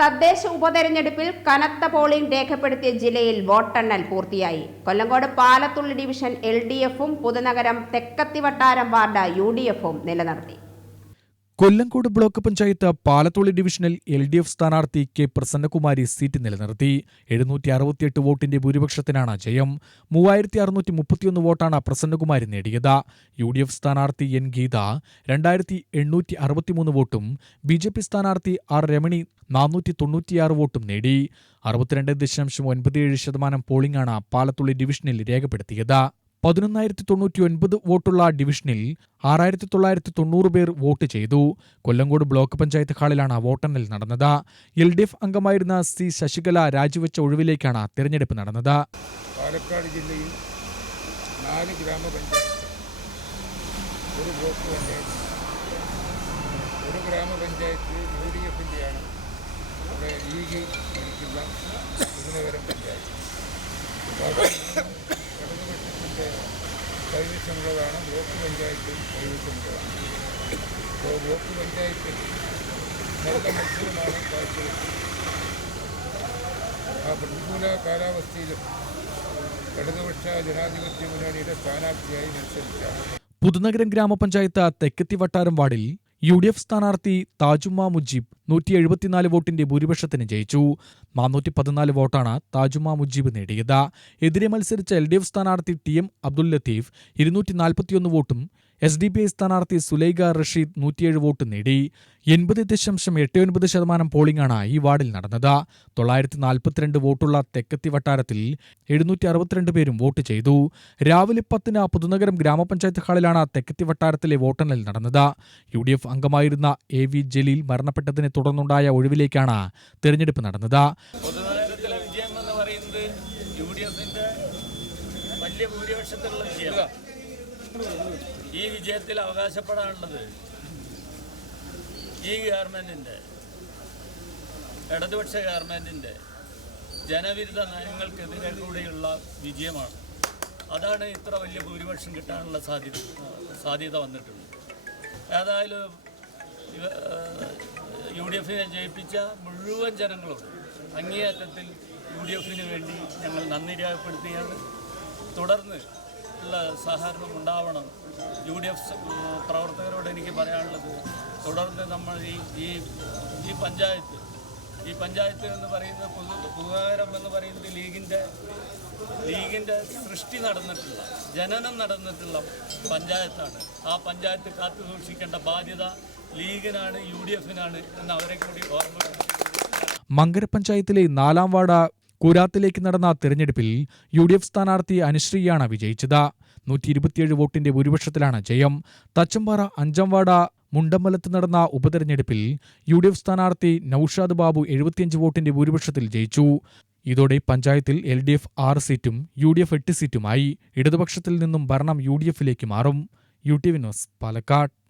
തദ്ദേശ ഉപതെരഞ്ഞെടുപ്പിൽ കനത്ത പോളിംഗ് രേഖപ്പെടുത്തിയ ജില്ലയിൽ വോട്ടെണ്ണൽ പൂർത്തിയായി. Kollengode Palathully division L D എഫും Puthunagaram Thekkathivattaram ward U D എഫും നിലനിർത്തി. കൊല്ലങ്കോട് ബ്ലോക്ക് പഞ്ചായത്ത് പാലത്തോളി ഡിവിഷനിൽ എൽ ഡി എഫ് സ്ഥാനാർത്ഥി കെ പ്രസന്നകുമാരി സീറ്റ് നിലനിർത്തി. എഴുന്നൂറ്റി അറുപത്തിയെട്ട് വോട്ടിന്റെ ഭൂരിപക്ഷത്തിനാണ് ജയം. മൂവായിരത്തി അറുന്നൂറ്റി മുപ്പത്തിയൊന്ന് വോട്ടാണ് പ്രസന്നകുമാരി നേടിയത്. യു ഡി എഫ് സ്ഥാനാർത്ഥി എൻ ഗീത രണ്ടായിരത്തി എണ്ണൂറ്റി അറുപത്തിമൂന്ന് വോട്ടും ബി ജെ പി സ്ഥാനാർത്ഥി ആർ രമണി നാനൂറ്റി തൊണ്ണൂറ്റിയാറ് വോട്ടും നേടി. അറുപത്തിരണ്ട് ദശാംശം ഒൻപത്തിയേഴ് ശതമാനം പോളിംഗാണ് പാലത്തുള്ളി ഡിവിഷനിൽ രേഖപ്പെടുത്തിയത്. പതിനൊന്നായിരത്തി തൊണ്ണൂറ്റി ഒൻപത് വോട്ടുള്ള ഡിവിഷനിൽ ആറായിരത്തി തൊള്ളായിരത്തി തൊണ്ണൂറ് പേർ വോട്ട് ചെയ്തു. കൊല്ലങ്കോട് ബ്ലോക്ക് പഞ്ചായത്ത് ഹാളിലാണ് വോട്ടെണ്ണൽ നടന്നത്. എൽ ഡി എഫ് അംഗമായിരുന്ന സി ശശികല രാജിവെച്ച ഒഴിവിലേക്കാണ് തിരഞ്ഞെടുപ്പ് നടന്നത്. പാലക്കാട് ജില്ലയിൽ നാല് ഗ്രാമപഞ്ചായത്ത് ഒരു ഗ്രാമപഞ്ചായത്ത് യു ഡി എഫിന്റെയാണ് അവിടെ ലീഗ് ഭരിക്കുന്ന പഞ്ചായത്ത്. കൈവശമുള്ളതാണ് ബ്ലോക്ക് പഞ്ചായത്ത് കൈവശമുള്ളതാണ് അപ്പോൾ ബ്ലോക്ക് പഞ്ചായത്ത് നല്ല മത്സരമാണ് കാഴ്ചവെച്ചത്. ആ പ്രതികൂല കാലാവസ്ഥയിലും ഇടതുപക്ഷ ജനാധിപത്യ മുന്നണിയുടെ സ്ഥാനാർത്ഥിയായി മത്സരിച്ചാണ് പുതുനഗരം ഗ്രാമപഞ്ചായത്ത് തെക്കത്തി വട്ടാരം വാർഡിൽ യു ഡി എഫ് സ്ഥാനാർത്ഥി താജുമ്മ മുജീബ് നൂറ്റി എഴുപത്തിനാല് വോട്ടിന്റെ ഭൂരിപക്ഷത്തിന് ജയിച്ചു. നാനൂറ്റി പതിനാല് വോട്ടാണ് താജുമ്മ മുജീബ് നേടിയത്. എതിരെ മത്സരിച്ച എൽ ഡി എഫ് സ്ഥാനാർത്ഥി ടി എം അബ്ദുൽ ലത്തീഫ് ഇരുന്നൂറ്റി നാൽപ്പത്തിയൊന്ന് വോട്ടും എസ് ഡി പി ഐ സ്ഥാനാർത്ഥി സുലൈഖ റഷീദ് നൂറ്റിയേഴ് വോട്ട് നേടി. എൺപത് ദശാംശം എട്ട് ഒൻപത് ശതമാനം പോളിംഗാണ് ഈ വാർഡിൽ നടന്നത്. തൊള്ളായിരത്തി നാൽപ്പത്തിരണ്ട് വോട്ടുള്ള തെക്കത്തി വട്ടാരത്തിൽ എഴുന്നൂറ്റി അറുപത്തിരണ്ട് പേരും വോട്ട് ചെയ്തു. രാവിലെ പത്തിന് പുതുനഗരം ഗ്രാമപഞ്ചായത്ത് ഹാളിലാണ് തെക്കത്തി വട്ടാരത്തിലെ വോട്ടെണ്ണൽ നടന്നത്. യു ഡി എഫ് അംഗമായിരുന്ന എ വി ജലീൽ മരണപ്പെട്ടതിനെ തുടർന്നുണ്ടായ ഒഴിവിലേക്കാണ് തെരഞ്ഞെടുപ്പ് നടന്നത്. വലിയ ഭൂരിപക്ഷത്തിലുള്ള വിജയം ഈ വിജയത്തിൽ അവകാശപ്പെടാനുള്ളത് ഈ ഗവൺമെന്റിന്റെ ഇടതുപക്ഷ ഗവൺമെന്റിന്റെ ജനവിരുദ്ധ നയങ്ങൾക്കെതിരെ കൂടെയുള്ള വിജയമാണ്. അതാണ് ഇത്ര വലിയ ഭൂരിപക്ഷം കിട്ടാനുള്ള സാധ്യത സാധ്യത വന്നിട്ടുള്ളത്. ഏതായാലും യു ഡി എഫിനെ ജയിപ്പിച്ച മുഴുവൻ ജനങ്ങളോട് അങ്ങേയറ്റത്തിൽ യു ഡി എഫിന് വേണ്ടി ഞങ്ങൾ നന്ദി രേഖപ്പെടുത്തുകയാണ്. തുടർന്ന് ഉള്ള സഹകരണം ഉണ്ടാവണം. യു ഡി എഫ് പ്രവർത്തകരോട് എനിക്ക് പറയാനുള്ളത് തുടർന്ന് നമ്മൾ ഈ ഈ ഈ പഞ്ചായത്ത് ഈ പഞ്ചായത്ത് എന്ന് പറയുന്നത് പുതു പുതുനഗരം എന്ന് പറയുന്നത് ലീഗിന്റെ ലീഗിന്റെ സൃഷ്ടി നടന്നിട്ടുള്ള ജനനം നടന്നിട്ടുള്ള പഞ്ചായത്താണ്. ആ പഞ്ചായത്ത് കാത്തു സൂക്ഷിക്കേണ്ട ബാധ്യത ലീഗിനാണ് യു ഡി എഫിനാണ് എന്ന് അവരെ കൂടി ഓർമ്മ മങ്കര പഞ്ചായത്തിലെ നാലാം വാർഡ് കൂരാത്തിലേക്ക് നടന്ന തിരഞ്ഞെടുപ്പിൽ യു ഡി എഫ് സ്ഥാനാർത്ഥി അനുശ്രീയാണ് വിജയിച്ചത്. നൂറ്റി ഇരുപത്തിയേഴ് വോട്ടിന്റെ ഭൂരിപക്ഷത്തിലാണ് ജയം. തച്ചമ്പാറ അഞ്ചാം വാർഡ് മുണ്ടമ്പലത്ത് നടന്ന ഉപതെരഞ്ഞെടുപ്പിൽ യു ഡി എഫ് സ്ഥാനാർത്ഥി നൌഷാദ് ബാബു എഴുപത്തിയഞ്ച് വോട്ടിന്റെ ഭൂരിപക്ഷത്തിൽ ജയിച്ചു. ഇതോടെ പഞ്ചായത്തിൽ എൽ ഡി എഫ് ആറ് സീറ്റും യു ഡി എഫ് എട്ട് സീറ്റുമായി ഇടതുപക്ഷത്തിൽ നിന്നും ഭരണം യു ഡി എഫിലേക്ക് മാറും. U T V news Palakkad.